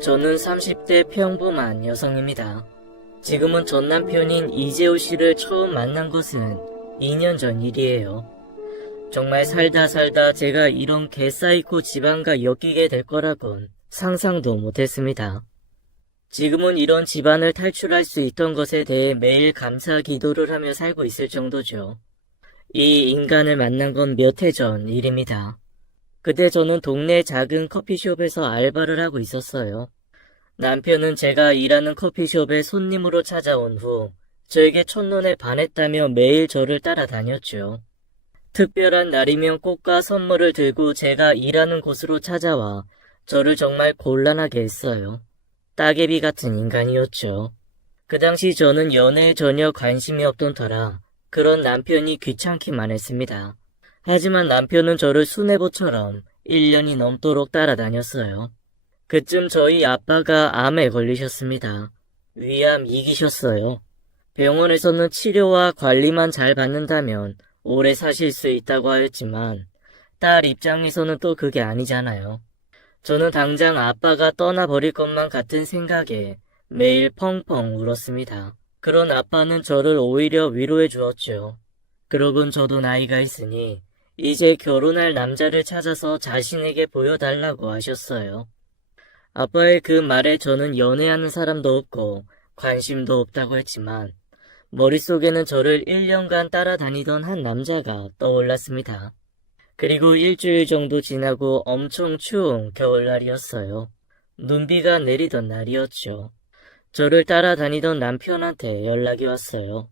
저는 30대 평범한 여성입니다. 지금은 전 남편인 이재호 씨를 처음 만난 것은 2년 전 일이에요. 정말 살다 제가 이런 개사이코 집안과 엮이게 될 거라곤 상상도 못했습니다. 지금은 이런 집안을 탈출할 수 있던 것에 대해 매일 감사 기도를 하며 살고 있을 정도죠. 이 인간을 만난 건 몇 해 전 일입니다. 그때 저는 동네 작은 커피숍에서 알바를 하고 있었어요. 남편은 제가 일하는 커피숍에 손님으로 찾아온 후 저에게 첫눈에 반했다며 매일 저를 따라다녔죠. 특별한 날이면 꽃과 선물을 들고 제가 일하는 곳으로 찾아와 저를 정말 곤란하게 했어요. 따개비 같은 인간이었죠. 그 당시 저는 연애에 전혀 관심이 없던 터라 그런 남편이 귀찮기만 했습니다. 하지만 남편은 저를 수뇌부처럼 1년이 넘도록 따라다녔어요. 그쯤 저희 아빠가 암에 걸리셨습니다. 위암 2기셨어요. 병원에서는 치료와 관리만 잘 받는다면 오래 사실 수 있다고 하였지만 딸 입장에서는 또 그게 아니잖아요. 저는 당장 아빠가 떠나버릴 것만 같은 생각에 매일 펑펑 울었습니다. 그런 아빠는 저를 오히려 위로해 주었죠. 그러곤 저도 나이가 있으니 이제 결혼할 남자를 찾아서 자신에게 보여달라고 하셨어요. 아빠의 그 말에 저는 연애하는 사람도 없고 관심도 없다고 했지만 머릿속에는 저를 1년간 따라다니던 한 남자가 떠올랐습니다. 그리고 일주일 정도 지나고 엄청 추운 겨울날이었어요. 눈비가 내리던 날이었죠. 저를 따라다니던 남편한테 연락이 왔어요.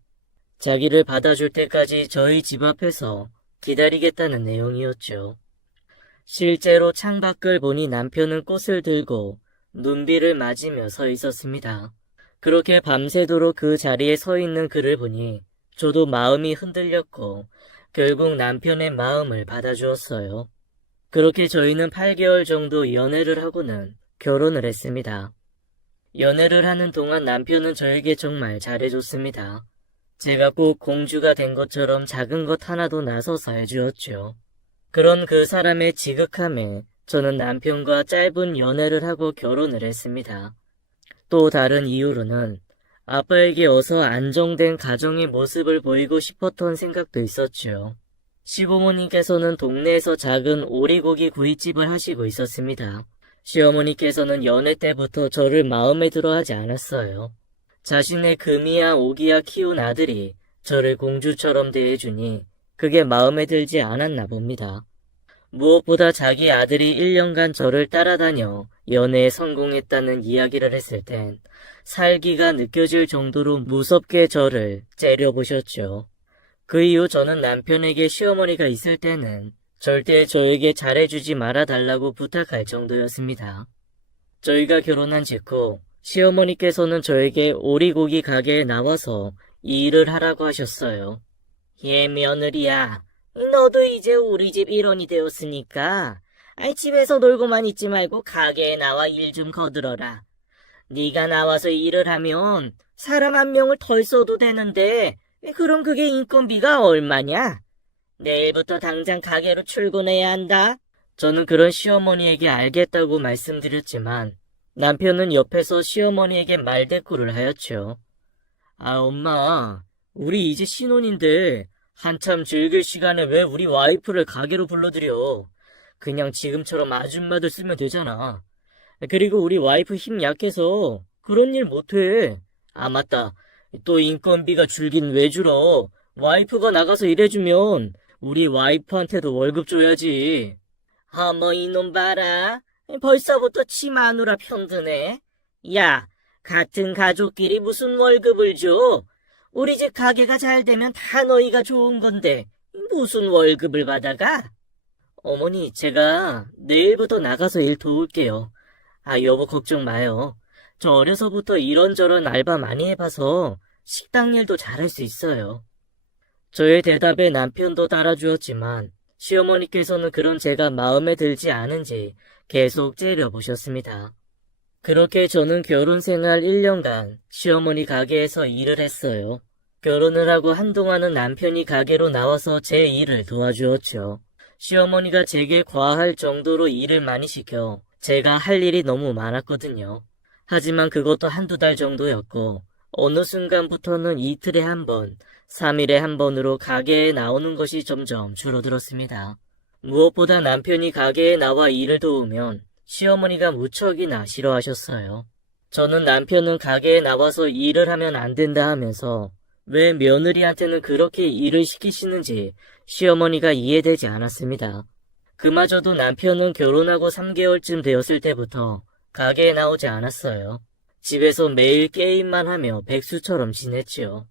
자기를 받아줄 때까지 저희 집 앞에서 기다리겠다는 내용이었죠. 실제로 창밖을 보니 남편은 꽃을 들고 눈비를 맞으며 서 있었습니다. 그렇게 밤새도록 그 자리에 서 있는 그를 보니 저도 마음이 흔들렸고 결국 남편의 마음을 받아주었어요. 그렇게 저희는 8개월 정도 연애를 하고는 결혼을 했습니다. 연애를 하는 동안 남편은 저에게 정말 잘해줬습니다. 제가 꼭 공주가 된 것처럼 작은 것 하나도 나서서 해주었죠. 그런 그 사람의 지극함에 저는 남편과 짧은 연애를 하고 결혼을 했습니다. 또 다른 이유로는 아빠에게 어서 안정된 가정의 모습을 보이고 싶었던 생각도 있었죠. 시부모님께서는 동네에서 작은 오리고기 구이집을 하시고 있었습니다. 시어머니께서는 연애 때부터 저를 마음에 들어 하지 않았어요. 자신의 금이야 오기야 키운 아들이 저를 공주처럼 대해주니 그게 마음에 들지 않았나 봅니다. 무엇보다 자기 아들이 1년간 저를 따라다녀 연애에 성공했다는 이야기를 했을 땐 살기가 느껴질 정도로 무섭게 저를 째려보셨죠. 그 이후 저는 남편에게 시어머니가 있을 때는 절대 저에게 잘해주지 말아달라고 부탁할 정도였습니다. 저희가 결혼한 직후 시어머니께서는 저에게 오리고기 가게에 나와서 이 일을 하라고 하셨어요. 예, 며느리야. 너도 이제 우리 집 일원이 되었으니까 집에서 놀고만 있지 말고 가게에 나와 일 좀 거들어라. 네가 나와서 일을 하면 사람 한 명을 덜 써도 되는데 그럼 그게 인건비가 얼마냐? 내일부터 당장 가게로 출근해야 한다. 저는 그런 시어머니에게 알겠다고 말씀드렸지만 남편은 옆에서 시어머니에게 말대꾸를 하였죠. 엄마, 우리 이제 신혼인데 한참 즐길 시간에 왜 우리 와이프를 가게로 불러들여? 그냥 지금처럼 아줌마들 쓰면 되잖아. 그리고 우리 와이프 힘 약해서 그런 일 못해. 맞다. 또 인건비가 줄긴 왜 줄어? 와이프가 나가서 일해주면 우리 와이프한테도 월급 줘야지. 어머 이놈 봐라. 벌써부터 치 마누라 편드네. 야, 같은 가족끼리 무슨 월급을 줘? 우리 집 가게가 잘 되면 다 너희가 좋은 건데 무슨 월급을 받아가? 어머니, 제가 내일부터 나가서 일 도울게요. 여보 걱정 마요. 저 어려서부터 이런저런 알바 많이 해봐서 식당 일도 잘할 수 있어요. 저의 대답에 남편도 따라주었지만 시어머니께서는 그런 제가 마음에 들지 않은지 계속 째려보셨습니다. 그렇게 저는 결혼 생활 1년간 시어머니 가게에서 일을 했어요. 결혼을 하고 한동안은 남편이 가게로 나와서 제 일을 도와주었죠. 시어머니가 제게 과할 정도로 일을 많이 시켜 제가 할 일이 너무 많았거든요. 하지만 그것도 한두 달 정도였고, 어느 순간부터는 이틀에 한 번, 3일에 한 번으로 가게에 나오는 것이 점점 줄어들었습니다. 무엇보다 남편이 가게에 나와 일을 도우면 시어머니가 무척이나 싫어하셨어요. 저는 남편은 가게에 나와서 일을 하면 안 된다 하면서 왜 며느리한테는 그렇게 일을 시키시는지 시어머니가 이해되지 않았습니다. 그마저도 남편은 결혼하고 3개월쯤 되었을 때부터 가게에 나오지 않았어요. 집에서 매일 게임만 하며 백수처럼 지냈지요.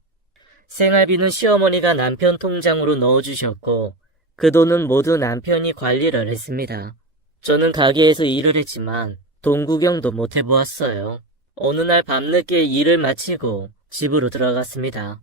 생활비는 시어머니가 남편 통장으로 넣어주셨고 그 돈은 모두 남편이 관리를 했습니다. 저는 가게에서 일을 했지만 돈 구경도 못 해보았어요. 어느 날 밤늦게 일을 마치고 집으로 들어갔습니다.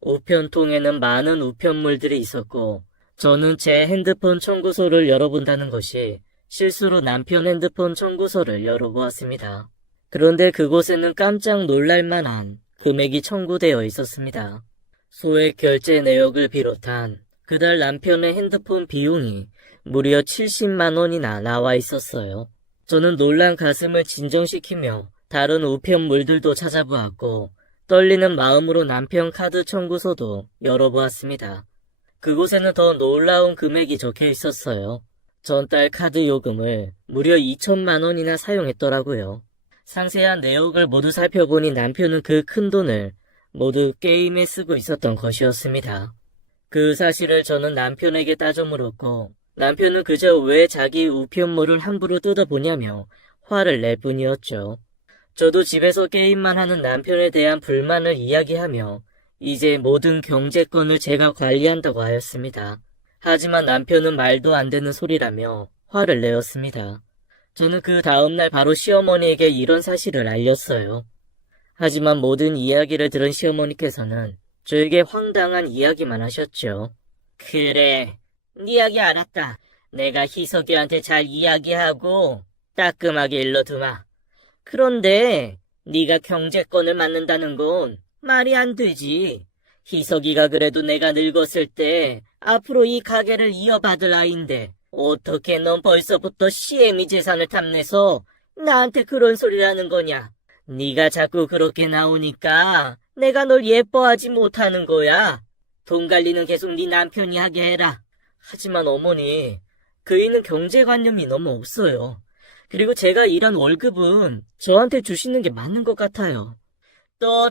우편통에는 많은 우편물들이 있었고 저는 제 핸드폰 청구서를 열어본다는 것이 실수로 남편 핸드폰 청구서를 열어보았습니다. 그런데 그곳에는 깜짝 놀랄만한 금액이 청구되어 있었습니다. 소액 결제 내역을 비롯한 그달 남편의 핸드폰 비용이 무려 70만 원이나 나와 있었어요. 저는 놀란 가슴을 진정시키며 다른 우편물들도 찾아보았고 떨리는 마음으로 남편 카드 청구서도 열어보았습니다. 그곳에는 더 놀라운 금액이 적혀 있었어요. 전달 카드 요금을 무려 2천만 원이나 사용했더라고요. 상세한 내역을 모두 살펴보니 남편은 그 큰 돈을 모두 게임에 쓰고 있었던 것이었습니다. 그 사실을 저는 남편에게 따져 물었고 남편은 그저 왜 자기 우편물을 함부로 뜯어보냐며 화를 낼 뿐이었죠. 저도 집에서 게임만 하는 남편에 대한 불만을 이야기하며 이제 모든 경제권을 제가 관리한다고 하였습니다. 하지만 남편은 말도 안 되는 소리라며 화를 내었습니다. 저는 그 다음날 바로 시어머니에게 이런 사실을 알렸어요. 하지만 모든 이야기를 들은 시어머니께서는 저에게 황당한 이야기만 하셨죠. 그래, 네 이야기 알았다. 내가 희석이한테 잘 이야기하고 따끔하게 일러두마. 그런데 네가 경제권을 맡는다는 건 말이 안 되지. 희석이가 그래도 내가 늙었을 때 앞으로 이 가게를 이어받을 아이인데 어떻게 넌 벌써부터 시애미 재산을 탐내서 나한테 그런 소리를 하는 거냐. 네가 자꾸 그렇게 나오니까 내가 널 예뻐하지 못하는 거야. 돈 관리는 계속 네 남편이 하게 해라. 하지만 어머니, 그이는 경제관념이 너무 없어요. 그리고 제가 일한 월급은 저한테 주시는 게 맞는 것 같아요. 또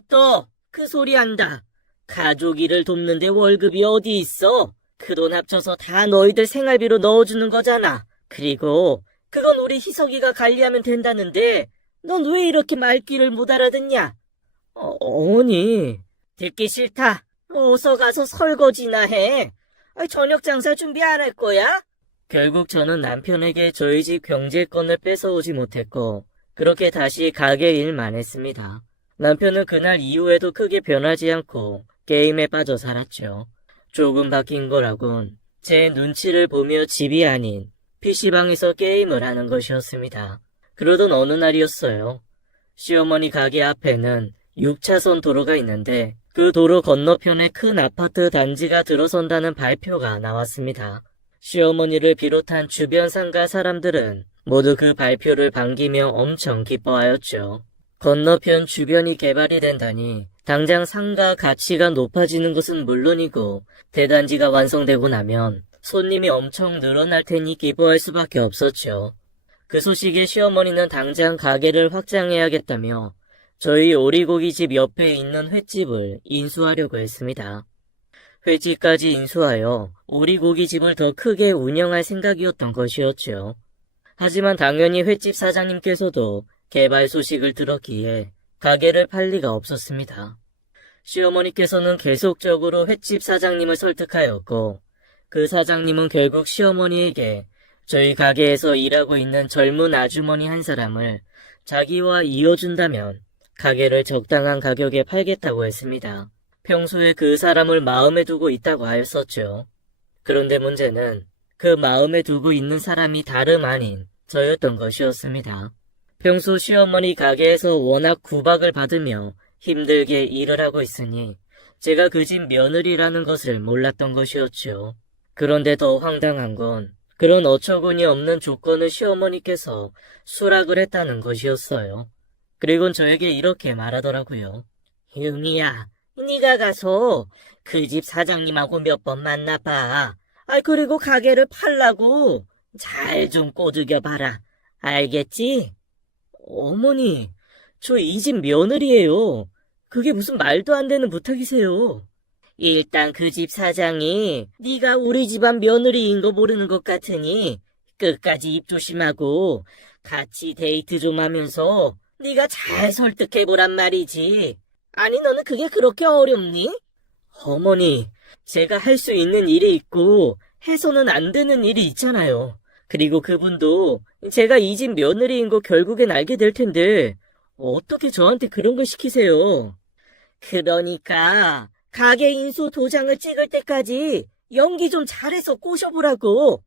그 소리 한다. 가족 일을 돕는데 월급이 어디 있어? 그 돈 합쳐서 다 너희들 생활비로 넣어주는 거잖아. 그리고 그건 우리 희석이가 관리하면 된다는데 넌 왜 이렇게 말귀를 못 알아듣냐? 어머니. 듣기 싫다. 어서 가서 설거지나 해. 저녁 장사 준비 안 할 거야? 결국 저는 남편에게 저희 집 경제권을 뺏어오지 못했고 그렇게 다시 가게 일만 했습니다. 남편은 그날 이후에도 크게 변하지 않고 게임에 빠져 살았죠. 조금 바뀐 거라곤 제 눈치를 보며 집이 아닌 PC방에서 게임을 하는 것이었습니다. 그러던 어느 날이었어요. 시어머니 가게 앞에는 6차선 도로가 있는데 그 도로 건너편에 큰 아파트 단지가 들어선다는 발표가 나왔습니다. 시어머니를 비롯한 주변 상가 사람들은 모두 그 발표를 반기며 엄청 기뻐하였죠. 건너편 주변이 개발이 된다니 당장 상가 가치가 높아지는 것은 물론이고 대단지가 완성되고 나면 손님이 엄청 늘어날 테니 기뻐할 수밖에 없었죠. 그 소식에 시어머니는 당장 가게를 확장해야겠다며 저희 오리고기집 옆에 있는 횟집을 인수하려고 했습니다. 횟집까지 인수하여 오리고기집을 더 크게 운영할 생각이었던 것이었죠. 하지만 당연히 횟집 사장님께서도 개발 소식을 들었기에 가게를 팔 리가 없었습니다. 시어머니께서는 계속적으로 횟집 사장님을 설득하였고 그 사장님은 결국 시어머니에게 저희 가게에서 일하고 있는 젊은 아주머니 한 사람을 자기와 이어준다면 가게를 적당한 가격에 팔겠다고 했습니다. 평소에 그 사람을 마음에 두고 있다고 하였었죠. 그런데 문제는 그 마음에 두고 있는 사람이 다름 아닌 저였던 것이었습니다. 평소 시어머니 가게에서 워낙 구박을 받으며 힘들게 일을 하고 있으니 제가 그 집 며느리라는 것을 몰랐던 것이었죠. 그런데 더 황당한 건 그런 어처구니 없는 조건을 시어머니께서 수락을 했다는 것이었어요. 그리곤 저에게 이렇게 말하더라고요. 융이야, 네가 가서 그 집 사장님하고 몇 번 만나봐. 그리고 가게를 팔라고 잘 좀 꼬드겨봐라. 알겠지? 어머니, 저 이 집 며느리예요. 그게 무슨 말도 안 되는 부탁이세요. 일단 그 집 사장이 네가 우리 집안 며느리인 거 모르는 것 같으니 끝까지 입 조심하고 같이 데이트 좀 하면서 네가 잘 설득해보란 말이지. 아니 너는 그게 그렇게 어렵니? 어머니, 제가 할 수 있는 일이 있고 해서는 안 되는 일이 있잖아요. 그리고 그분도 제가 이 집 며느리인 거 결국엔 알게 될 텐데 어떻게 저한테 그런 걸 시키세요? 그러니까 가게 인수 도장을 찍을 때까지 연기 좀 잘해서 꼬셔보라고.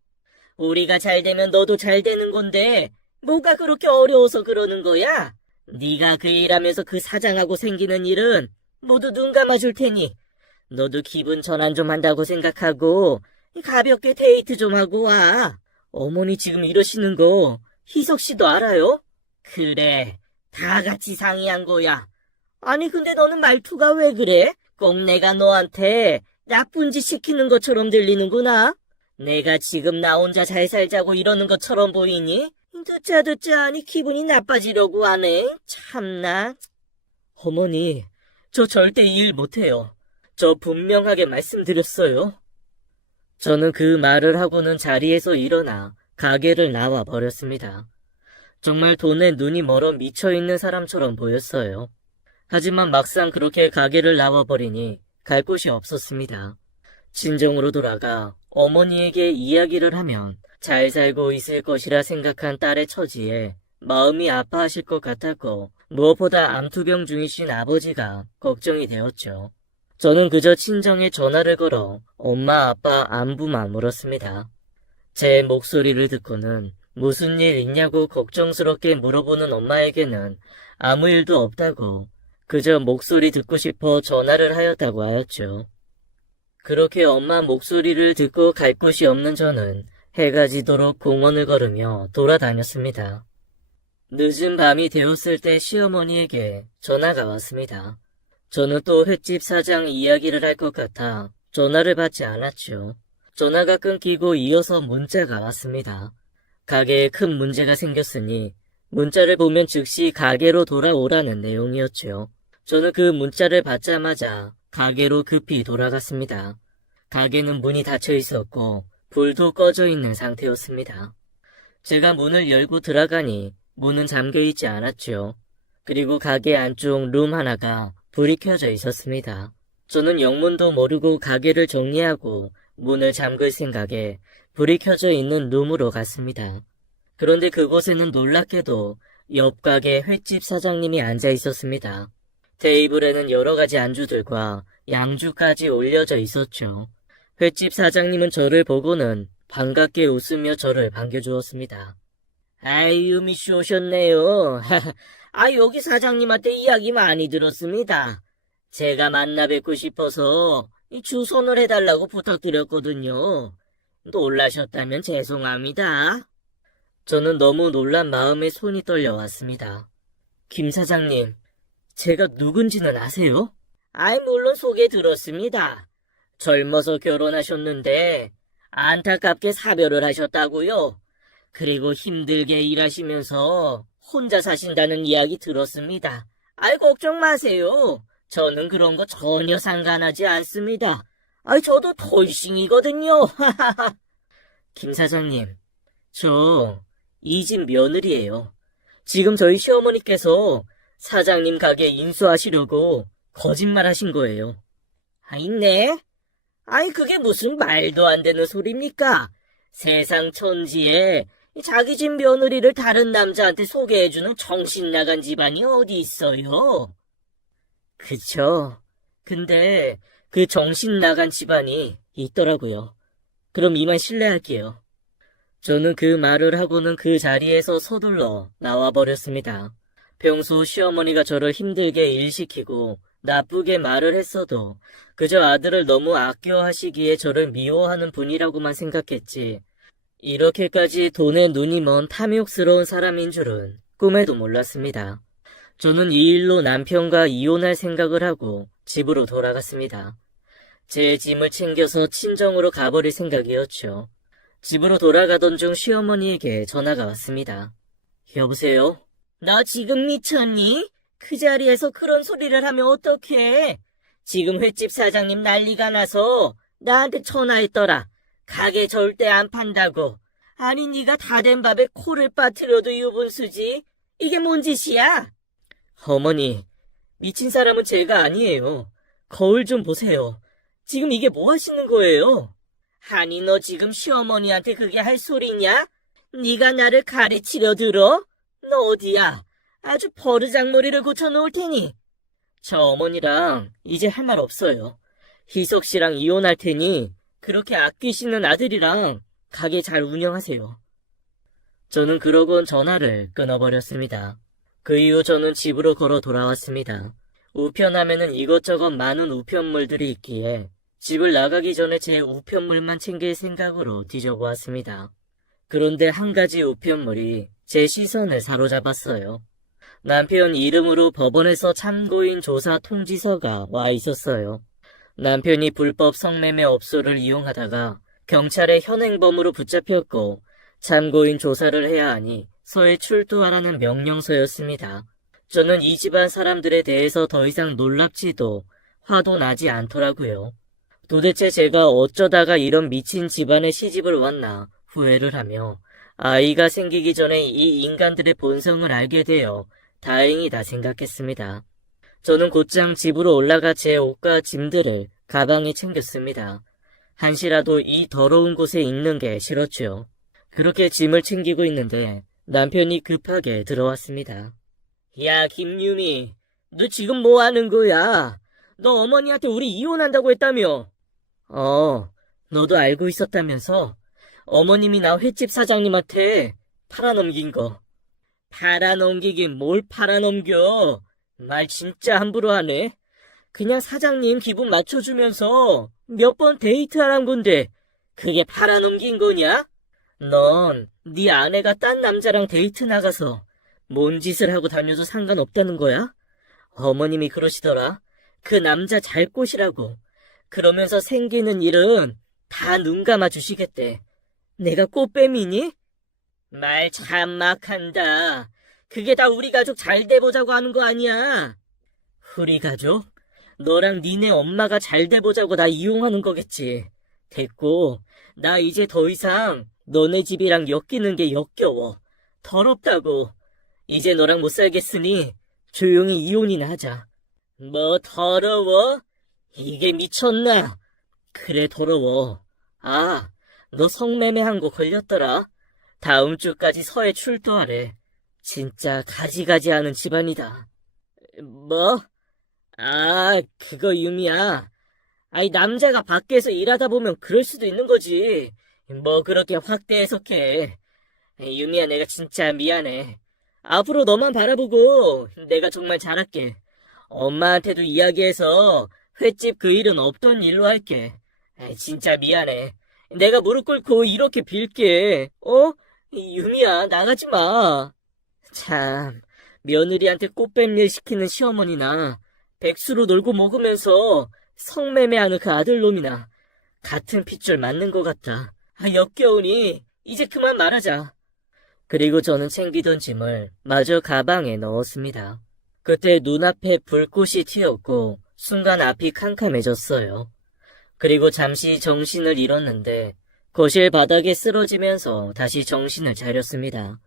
우리가 잘 되면 너도 잘 되는 건데 뭐가 그렇게 어려워서 그러는 거야? 네가 그 일하면서 그 사장하고 생기는 일은 모두 눈 감아줄 테니 너도 기분 전환 좀 한다고 생각하고 가볍게 데이트 좀 하고 와. 어머니 지금 이러시는 거 희석 씨도 알아요? 그래, 다 같이 상의한 거야. 아니 근데 너는 말투가 왜 그래? 꼭 내가 너한테 나쁜 짓 시키는 것처럼 들리는구나. 내가 지금 나 혼자 잘 살자고 이러는 것처럼 보이니? 듣자 하니 기분이 나빠지려고 하네. 참나. 어머니, 저 절대 이 일 못해요. 저 분명하게 말씀드렸어요. 저는 그 말을 하고는 자리에서 일어나 가게를 나와 버렸습니다. 정말 돈에 눈이 멀어 미쳐있는 사람처럼 보였어요. 하지만 막상 그렇게 가게를 나와버리니 갈 곳이 없었습니다. 친정으로 돌아가 어머니에게 이야기를 하면 잘 살고 있을 것이라 생각한 딸의 처지에 마음이 아파하실 것 같았고 무엇보다 암투병 중이신 아버지가 걱정이 되었죠. 저는 그저 친정에 전화를 걸어 엄마 아빠 안부만 물었습니다. 제 목소리를 듣고는 무슨 일 있냐고 걱정스럽게 물어보는 엄마에게는 아무 일도 없다고 그저 목소리 듣고 싶어 전화를 하였다고 하였죠. 그렇게 엄마 목소리를 듣고 갈 곳이 없는 저는 해가 지도록 공원을 걸으며 돌아다녔습니다. 늦은 밤이 되었을 때 시어머니에게 전화가 왔습니다. 저는 또 횟집 사장 이야기를 할 것 같아 전화를 받지 않았죠. 전화가 끊기고 이어서 문자가 왔습니다. 가게에 큰 문제가 생겼으니 문자를 보면 즉시 가게로 돌아오라는 내용이었죠. 저는 그 문자를 받자마자 가게로 급히 돌아갔습니다. 가게는 문이 닫혀 있었고 불도 꺼져 있는 상태였습니다. 제가 문을 열고 들어가니 문은 잠겨 있지 않았죠. 그리고 가게 안쪽 룸 하나가 불이 켜져 있었습니다. 저는 영문도 모르고 가게를 정리하고 문을 잠글 생각에 불이 켜져 있는 룸으로 갔습니다. 그런데 그곳에는 놀랍게도 옆 가게 횟집 사장님이 앉아 있었습니다. 테이블에는 여러 가지 안주들과 양주까지 올려져 있었죠. 횟집 사장님은 저를 보고는 반갑게 웃으며 저를 반겨주었습니다. 아이, 유미씨 오셨네요. 여기 사장님한테 이야기 많이 들었습니다. 제가 만나 뵙고 싶어서 주선을 해달라고 부탁드렸거든요. 놀라셨다면 죄송합니다. 저는 너무 놀란 마음에 손이 떨려왔습니다. 김 사장님, 제가 누군지는 아세요? 물론 소개 들었습니다. 젊어서 결혼하셨는데 안타깝게 사별을 하셨다고요. 그리고 힘들게 일하시면서 혼자 사신다는 이야기 들었습니다. 걱정 마세요. 저는 그런 거 전혀 상관하지 않습니다. 저도 돌싱이거든요. 김 사장님, 저 이 집 며느리예요. 지금 저희 시어머니께서 사장님 가게 인수하시려고 거짓말 하신 거예요. 네? 그게 무슨 말도 안 되는 소리입니까? 세상 천지에 자기 집 며느리를 다른 남자한테 소개해주는 정신 나간 집안이 어디 있어요? 그쵸. 근데 그 정신 나간 집안이 있더라고요. 그럼 이만 실례할게요. 저는 그 말을 하고는 그 자리에서 서둘러 나와버렸습니다. 평소 시어머니가 저를 힘들게 일시키고 나쁘게 말을 했어도 그저 아들을 너무 아껴하시기에 저를 미워하는 분이라고만 생각했지 이렇게까지 돈에 눈이 먼 탐욕스러운 사람인 줄은 꿈에도 몰랐습니다. 저는 이 일로 남편과 이혼할 생각을 하고 집으로 돌아갔습니다. 제 짐을 챙겨서 친정으로 가버릴 생각이었죠. 집으로 돌아가던 중 시어머니에게 전화가 왔습니다. 여보세요? 너 지금 미쳤니? 그 자리에서 그런 소리를 하면 어떡해? 지금 횟집 사장님 난리가 나서 나한테 전화했더라. 가게 절대 안 판다고. 아니 네가 다 된 밥에 코를 빠뜨려도 유분수지. 이게 뭔 짓이야? 어머니, 미친 사람은 제가 아니에요. 거울 좀 보세요. 지금 이게 뭐 하시는 거예요? 아니 너 지금 시어머니한테 그게 할 소리냐? 네가 나를 가르치려 들어? 너 어디야? 아주 버르장머리를 고쳐놓을 테니. 저 어머니랑 이제 할 말 없어요. 희석 씨랑 이혼할 테니 그렇게 아끼시는 아들이랑 가게 잘 운영하세요. 저는 그러곤 전화를 끊어버렸습니다. 그 이후 저는 집으로 걸어 돌아왔습니다. 우편함에는 이것저것 많은 우편물들이 있기에 집을 나가기 전에 제 우편물만 챙길 생각으로 뒤져보았습니다. 그런데 한 가지 우편물이 제 시선을 사로잡았어요. 남편 이름으로 법원에서 참고인 조사 통지서가 와 있었어요. 남편이 불법 성매매 업소를 이용하다가 경찰에 현행범으로 붙잡혔고 참고인 조사를 해야 하니 서에 출두하라는 명령서였습니다. 저는 이 집안 사람들에 대해서 더 이상 놀랍지도 화도 나지 않더라고요. 도대체 제가 어쩌다가 이런 미친 집안에 시집을 왔나 후회를 하며 아이가 생기기 전에 이 인간들의 본성을 알게 되어 다행이다 생각했습니다. 저는 곧장 집으로 올라가 제 옷과 짐들을 가방에 챙겼습니다. 한시라도 이 더러운 곳에 있는 게 싫었죠. 그렇게 짐을 챙기고 있는데 남편이 급하게 들어왔습니다. 야, 김유미, 너 지금 뭐 하는 거야? 너 어머니한테 우리 이혼한다고 했다며? 너도 알고 있었다면서? 어머님이 나 횟집 사장님한테 팔아넘긴 거. 팔아넘기긴 뭘 팔아넘겨? 말 진짜 함부로 하네. 그냥 사장님 기분 맞춰주면서 몇 번 데이트하란 건데 그게 팔아넘긴 거냐? 넌 네 아내가 딴 남자랑 데이트 나가서 뭔 짓을 하고 다녀도 상관없다는 거야? 어머님이 그러시더라. 그 남자 잘 꼬시라고. 그러면서 생기는 일은 다 눈 감아 주시겠대. 내가 꽃뱀이니? 말 참 막한다. 그게 다 우리 가족 잘 돼보자고 하는 거 아니야. 우리 가족? 너랑 니네 엄마가 잘 돼보자고 나 이용하는 거겠지. 됐고, 나 이제 더 이상 너네 집이랑 엮이는 게 역겨워. 더럽다고. 이제 너랑 못 살겠으니 조용히 이혼이나 하자. 뭐 더러워? 이게 미쳤나? 그래 더러워. 아, 너 성매매한 거 걸렸더라. 다음 주까지 서해 출두하래. 진짜 가지가지하는 집안이다. 뭐? 아, 그거 유미야. 아이, 남자가 밖에서 일하다 보면 그럴 수도 있는 거지. 뭐 그렇게 확대 해석해. 유미야, 내가 진짜 미안해. 앞으로 너만 바라보고 내가 정말 잘할게. 엄마한테도 이야기해서 횟집 그 일은 없던 일로 할게. 진짜 미안해. 내가 무릎 꿇고 이렇게 빌게. 유미야, 나가지 마. 참, 며느리한테 꽃뱀일 시키는 시어머니나 백수로 놀고 먹으면서 성매매하는 그 아들놈이나 같은 핏줄 맞는 것 같다. 역겨우니 이제 그만 말하자. 그리고 저는 챙기던 짐을 마저 가방에 넣었습니다. 그때 눈앞에 불꽃이 튀었고 순간 앞이 캄캄해졌어요. 그리고 잠시 정신을 잃었는데 거실 바닥에 쓰러지면서 다시 정신을 차렸습니다.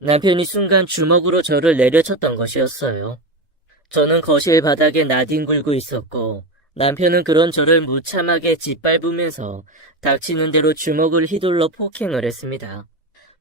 남편이 순간 주먹으로 저를 내려쳤던 것이었어요. 저는 거실 바닥에 나뒹굴고 있었고 남편은 그런 저를 무참하게 짓밟으면서 닥치는 대로 주먹을 휘둘러 폭행을 했습니다.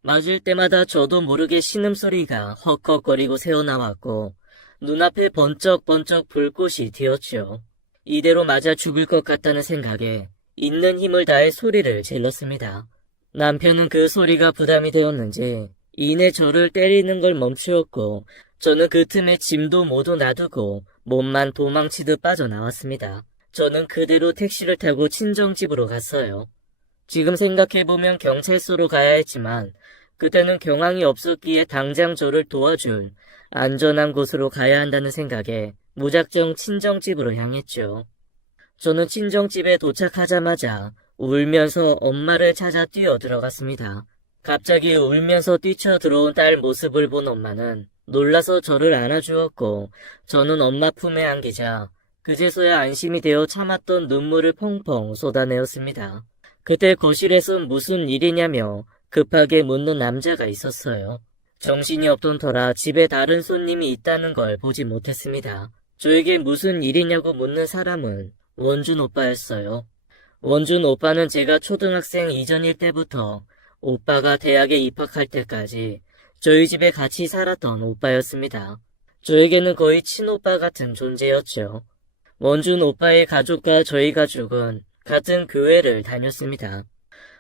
맞을 때마다 저도 모르게 신음소리가 헉헉거리고 새어나왔고 눈앞에 번쩍번쩍 불꽃이 튀었죠. 이대로 맞아 죽을 것 같다는 생각에 있는 힘을 다해 소리를 질렀습니다. 남편은 그 소리가 부담이 되었는지 이내 저를 때리는 걸 멈추었고 저는 그 틈에 짐도 모두 놔두고 몸만 도망치듯 빠져나왔습니다. 저는 그대로 택시를 타고 친정집으로 갔어요. 지금 생각해보면 경찰서로 가야 했지만 그때는 경황이 없었기에 당장 저를 도와줄 안전한 곳으로 가야 한다는 생각에 무작정 친정집으로 향했죠. 저는 친정집에 도착하자마자 울면서 엄마를 찾아 뛰어 들어갔습니다. 갑자기 울면서 뛰쳐 들어온 딸 모습을 본 엄마는 놀라서 저를 안아주었고 저는 엄마 품에 안기자 그제서야 안심이 되어 참았던 눈물을 펑펑 쏟아내었습니다. 그때 거실에서 무슨 일이냐며 급하게 묻는 남자가 있었어요. 정신이 없던 터라 집에 다른 손님이 있다는 걸 보지 못했습니다. 저에게 무슨 일이냐고 묻는 사람은 원준 오빠였어요. 원준 오빠는 제가 초등학생 이전일 때부터 오빠가 대학에 입학할 때까지 저희 집에 같이 살았던 오빠였습니다. 저에게는 거의 친오빠 같은 존재였죠. 원준 오빠의 가족과 저희 가족은 같은 교회를 다녔습니다.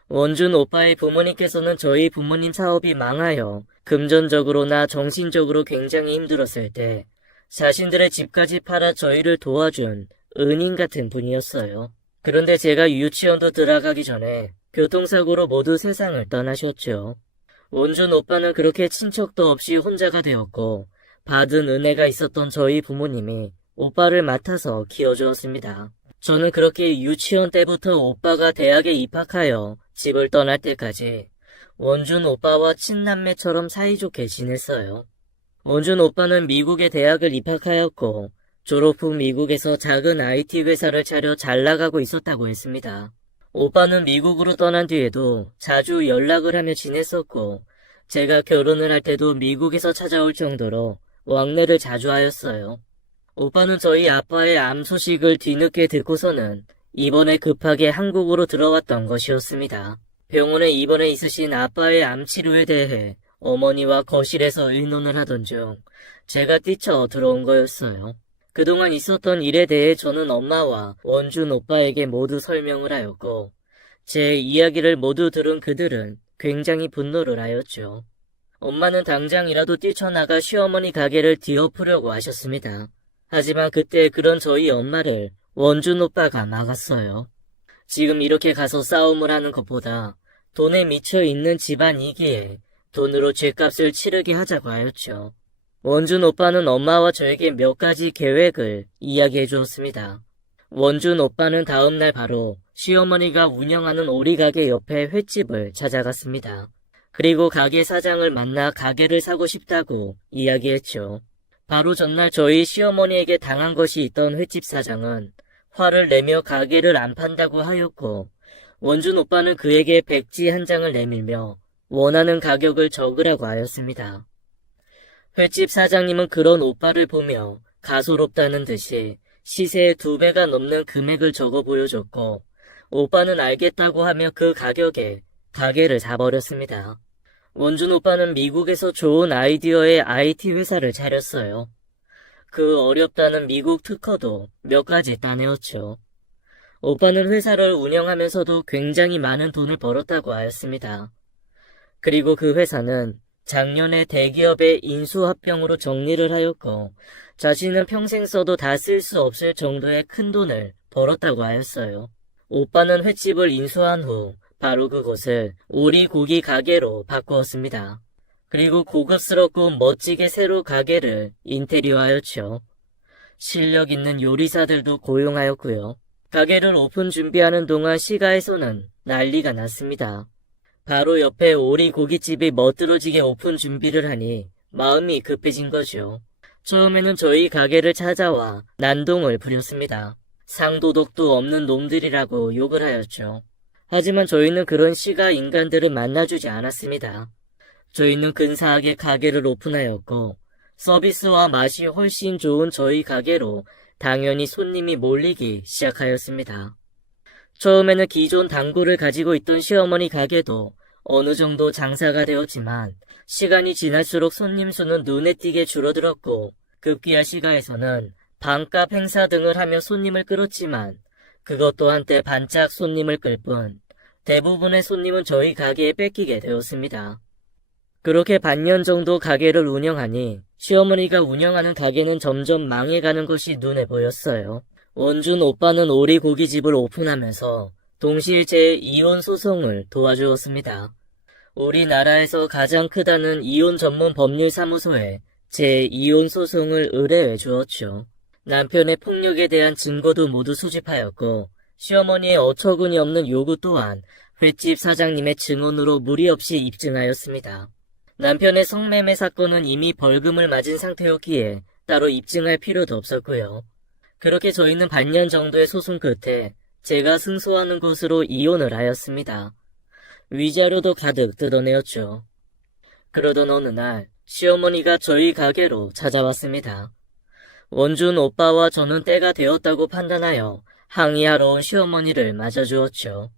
원준 오빠의 부모님께서는 저희 부모님 사업이 망하여 금전적으로나 정신적으로 굉장히 힘들었을 때 자신들의 집까지 팔아 저희를 도와준 은인 같은 분이었어요. 그런데 제가 유치원도 들어가기 전에 교통사고로 모두 세상을 떠나셨죠. 원준 오빠는 그렇게 친척도 없이 혼자가 되었고 받은 은혜가 있었던 저희 부모님이 오빠를 맡아서 키워주었습니다. 저는 그렇게 유치원 때부터 오빠가 대학에 입학하여 집을 떠날 때까지 원준 오빠와 친남매처럼 사이좋게 지냈어요. 원준 오빠는 미국의 대학을 입학하였고 졸업 후 미국에서 작은 IT 회사를 차려 잘 나가고 있었다고 했습니다. 오빠는 미국으로 떠난 뒤에도 자주 연락을 하며 지냈었고 제가 결혼을 할 때도 미국에서 찾아올 정도로 왕래를 자주 하였어요. 오빠는 저희 아빠의 암 소식을 뒤늦게 듣고서는 이번에 급하게 한국으로 들어왔던 것이었습니다. 병원에 입원해 있으신 아빠의 암 치료에 대해 어머니와 거실에서 의논을 하던 중 제가 뛰쳐 들어온 거였어요. 그동안 있었던 일에 대해 저는 엄마와 원준 오빠에게 모두 설명을 하였고 제 이야기를 모두 들은 그들은 굉장히 분노를 하였죠. 엄마는 당장이라도 뛰쳐나가 시어머니 가게를 뒤엎으려고 하셨습니다. 하지만 그때 그런 저희 엄마를 원준 오빠가 막았어요. 지금 이렇게 가서 싸움을 하는 것보다 돈에 미쳐 있는 집안이기에 돈으로 죗값을 치르게 하자고 하였죠. 원준 오빠는 엄마와 저에게 몇 가지 계획을 이야기해 주었습니다. 원준 오빠는 다음날 바로 시어머니가 운영하는 오리가게 옆에 횟집을 찾아갔습니다. 그리고 가게 사장을 만나 가게를 사고 싶다고 이야기했죠. 바로 전날 저희 시어머니에게 당한 것이 있던 횟집 사장은 화를 내며 가게를 안 판다고 하였고 원준 오빠는 그에게 백지 한 장을 내밀며 원하는 가격을 적으라고 하였습니다. 횟집 사장님은 그런 오빠를 보며 가소롭다는 듯이 시세의 2배가 넘는 금액을 적어 보여줬고 오빠는 알겠다고 하며 그 가격에 가게를 사버렸습니다. 원준 오빠는 미국에서 좋은 아이디어의 IT 회사를 차렸어요. 그 어렵다는 미국 특허도 몇 가지 따내었죠. 오빠는 회사를 운영하면서도 굉장히 많은 돈을 벌었다고 하였습니다. 그리고 그 회사는 작년에 대기업의 인수합병으로 정리를 하였고 자신은 평생 써도 다 쓸 수 없을 정도의 큰 돈을 벌었다고 하였어요. 오빠는 횟집을 인수한 후 바로 그곳을 오리고기 가게로 바꾸었습니다. 그리고 고급스럽고 멋지게 새로 가게를 인테리어하였죠. 실력 있는 요리사들도 고용하였고요. 가게를 오픈 준비하는 동안 시가에서는 난리가 났습니다. 바로 옆에 오리고기집이 멋들어지게 오픈 준비를 하니 마음이 급해진 거죠. 처음에는 저희 가게를 찾아와 난동을 부렸습니다. 상도덕도 없는 놈들이라고 욕을 하였죠. 하지만 저희는 그런 시가 인간들을 만나주지 않았습니다. 저희는 근사하게 가게를 오픈하였고 서비스와 맛이 훨씬 좋은 저희 가게로 당연히 손님이 몰리기 시작하였습니다. 처음에는 기존 단골을 가지고 있던 시어머니 가게도 어느 정도 장사가 되었지만 시간이 지날수록 손님 수는 눈에 띄게 줄어들었고 급기야 시가에서는 반값 행사 등을 하며 손님을 끌었지만 그것도 한때 반짝 손님을 끌 뿐 대부분의 손님은 저희 가게에 뺏기게 되었습니다. 그렇게 반년 정도 가게를 운영하니 시어머니가 운영하는 가게는 점점 망해가는 것이 눈에 보였어요. 원준 오빠는 오리고기집을 오픈하면서 동시에 제 이혼 소송을 도와주었습니다. 우리나라에서 가장 크다는 이혼 전문 법률 사무소에 제 이혼 소송을 의뢰해 주었죠. 남편의 폭력에 대한 증거도 모두 수집하였고 시어머니의 어처구니 없는 요구 또한 횟집 사장님의 증언으로 무리 없이 입증하였습니다. 남편의 성매매 사건은 이미 벌금을 맞은 상태였기에 따로 입증할 필요도 없었고요. 그렇게 저희는 반년 정도의 소송 끝에 제가 승소하는 것으로 이혼을 하였습니다. 위자료도 가득 뜯어내었죠. 그러던 어느 날 시어머니가 저희 가게로 찾아왔습니다. 원준 오빠와 저는 때가 되었다고 판단하여 항의하러 온 시어머니를 맞아주었죠.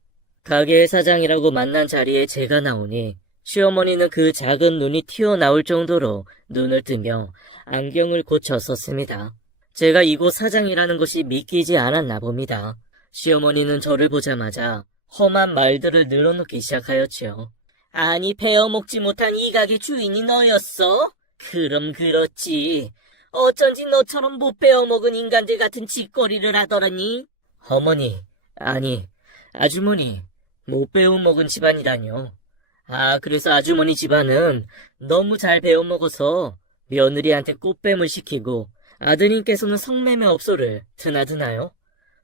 가게의 사장이라고 만난 자리에 제가 나오니 시어머니는 그 작은 눈이 튀어나올 정도로 눈을 뜨며 안경을 고쳐 썼습니다. 제가 이곳 사장이라는 것이 믿기지 않았나 봅니다. 시어머니는 저를 보자마자 험한 말들을 늘어놓기 시작하였지요. 아니, 베어먹지 못한 이 가게 주인이 너였어? 그럼 그렇지. 어쩐지 너처럼 못 베어먹은 인간들 같은 짓거리를 하더라니. 어머니, 아니, 아주머니, 못 베어먹은 집안이라뇨. 아, 그래서 아주머니 집안은 너무 잘 베어먹어서 며느리한테 꽃뱀을 시키고 아드님께서는 성매매 업소를 드나드나요?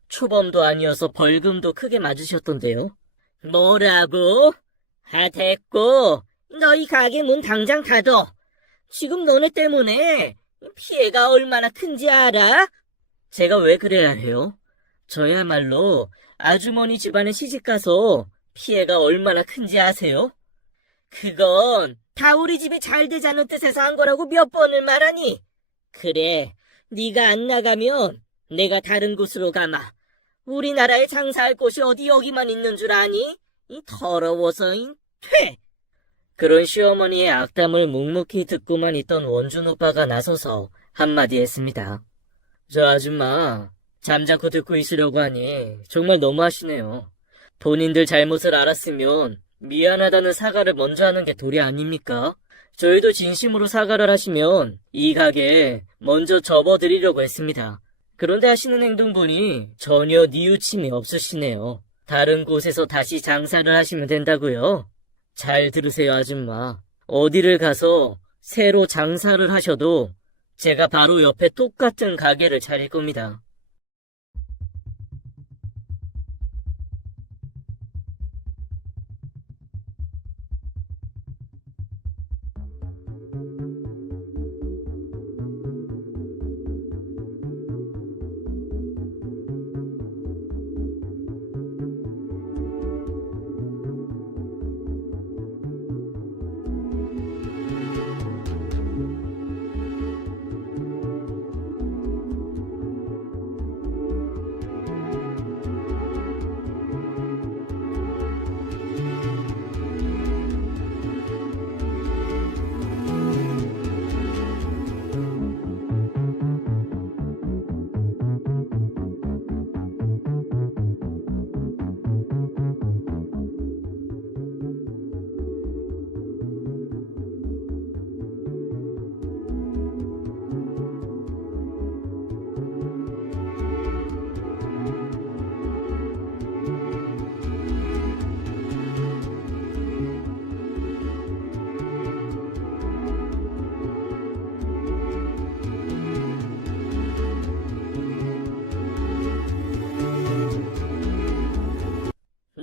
초범도 아니어서 벌금도 크게 맞으셨던데요. 뭐라고? 아, 됐고. 너희 가게 문 당장 닫어. 지금 너네 때문에 피해가 얼마나 큰지 알아? 제가 왜 그래야 해요? 저야말로 아주머니 집안에 시집가서 피해가 얼마나 큰지 아세요? 그건 다 우리 집이 잘 되자는 뜻에서 한 거라고 몇 번을 말하니? 그래, 네가 안 나가면 내가 다른 곳으로 가마. 우리나라에 장사할 곳이 어디 여기만 있는 줄 아니? 이 더러워서 퇴! 그런 시어머니의 악담을 묵묵히 듣고만 있던 원준 오빠가 나서서 한마디 했습니다. 저 아줌마, 잠자코 듣고 있으려고 하니 정말 너무하시네요. 본인들 잘못을 알았으면 미안하다는 사과를 먼저 하는 게 도리 아닙니까? 저희도 진심으로 사과를 하시면 이 가게에 먼저 접어드리려고 했습니다. 그런데 하시는 행동 보니 전혀 뉘우침이 없으시네요. 다른 곳에서 다시 장사를 하시면 된다고요? 잘 들으세요, 아줌마. 어디를 가서 새로 장사를 하셔도 제가 바로 옆에 똑같은 가게를 차릴 겁니다.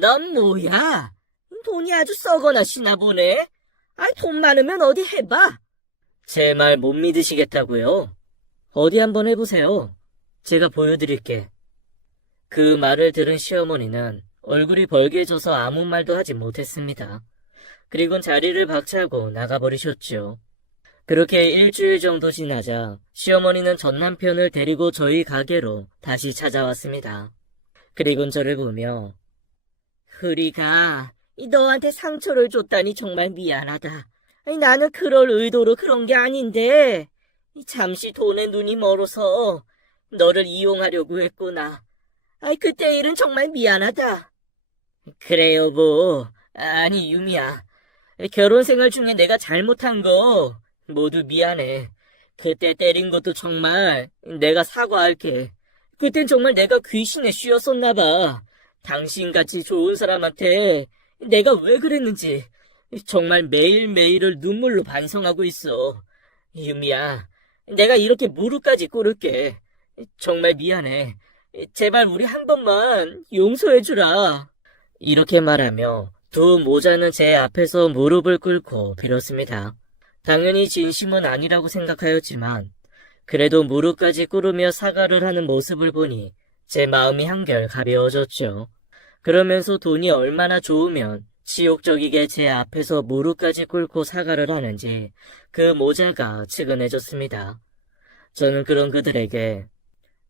넌 뭐야? 돈이 아주 썩어나 시나 보네. 아이, 돈 많으면 어디 해봐. 제 말 못 믿으시겠다고요? 어디 한번 해보세요. 제가 보여드릴게. 그 말을 들은 시어머니는 얼굴이 벌개져서 아무 말도 하지 못했습니다. 그리곤 자리를 박차고 나가버리셨죠. 그렇게 일주일 정도 지나자 시어머니는 전 남편을 데리고 저희 가게로 다시 찾아왔습니다. 그리곤 저를 보며 흐리가 너한테 상처를 줬다니 정말 미안하다. 나는 그럴 의도로 그런 게 아닌데 잠시 돈에 눈이 멀어서 너를 이용하려고 했구나. 그때 일은 정말 미안하다. 그래 여보. 아니 유미야. 결혼 생활 중에 내가 잘못한 거 모두 미안해. 그때 때린 것도 정말 내가 사과할게. 그땐 정말 내가 귀신에 씌었었나 봐. 당신같이 좋은 사람한테 내가 왜 그랬는지 정말 매일매일을 눈물로 반성하고 있어. 유미야, 내가 이렇게 무릎까지 꿇을게. 정말 미안해. 제발 우리 한 번만 용서해주라. 이렇게 말하며 두 모자는 제 앞에서 무릎을 꿇고 빌었습니다. 당연히 진심은 아니라고 생각하였지만 그래도 무릎까지 꿇으며 사과를 하는 모습을 보니 제 마음이 한결 가벼워졌죠. 그러면서 돈이 얼마나 좋으면 치욕적이게 제 앞에서 무릎까지 꿇고 사과를 하는지 그 모자가 측은해졌습니다. 저는 그런 그들에게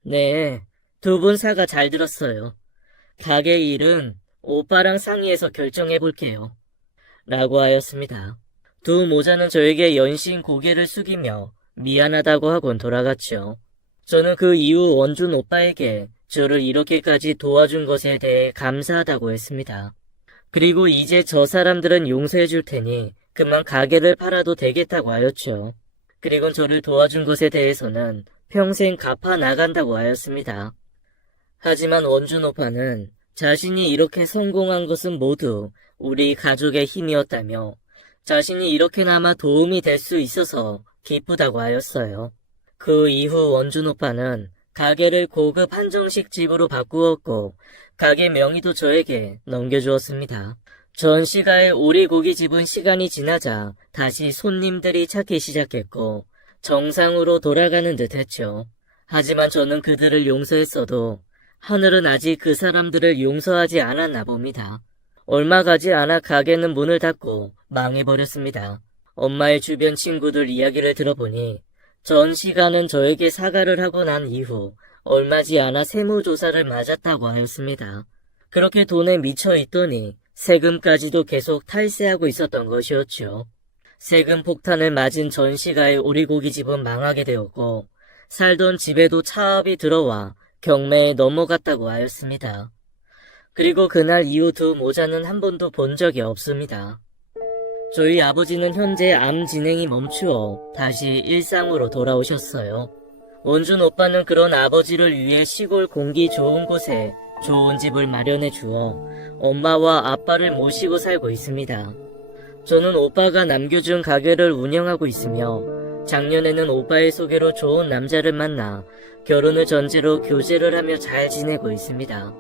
네, 두 분 사과 잘 들었어요. 가게 일은 오빠랑 상의해서 결정해 볼게요. 라고 하였습니다. 두 모자는 저에게 연신 고개를 숙이며 미안하다고 하곤 돌아갔죠. 저는 그 이후 원준 오빠에게 저를 이렇게까지 도와준 것에 대해 감사하다고 했습니다. 그리고 이제 저 사람들은 용서해 줄 테니 그만 가게를 팔아도 되겠다고 하였죠. 그리고 저를 도와준 것에 대해서는 평생 갚아 나간다고 하였습니다. 하지만 원준 오빠는 자신이 이렇게 성공한 것은 모두 우리 가족의 힘이었다며 자신이 이렇게나마 도움이 될 수 있어서 기쁘다고 하였어요. 그 이후 원준 오빠는 가게를 고급 한정식 집으로 바꾸었고 가게 명의도 저에게 넘겨주었습니다. 전시가의 오리고기집은 시간이 지나자 다시 손님들이 찾기 시작했고 정상으로 돌아가는 듯 했죠. 하지만 저는 그들을 용서했어도 하늘은 아직 그 사람들을 용서하지 않았나 봅니다. 얼마 가지 않아 가게는 문을 닫고 망해버렸습니다. 엄마의 주변 친구들 이야기를 들어보니 전시가는 저에게 사과를 하고 난 이후 얼마지 않아 세무조사를 맞았다고 하였습니다. 그렇게 돈에 미쳐 있더니 세금까지도 계속 탈세하고 있었던 것이었죠. 세금 폭탄을 맞은 전시가의 오리고기집은 망하게 되었고 살던 집에도 차압이 들어와 경매에 넘어갔다고 하였습니다. 그리고 그날 이후 두 모자는 한 번도 본 적이 없습니다. 저희 아버지는 현재 암 진행이 멈추어 다시 일상으로 돌아오셨어요. 원준 오빠는 그런 아버지를 위해 시골 공기 좋은 곳에 좋은 집을 마련해 주어 엄마와 아빠를 모시고 살고 있습니다. 저는 오빠가 남겨준 가게를 운영하고 있으며 작년에는 오빠의 소개로 좋은 남자를 만나 결혼을 전제로 교제를 하며 잘 지내고 있습니다.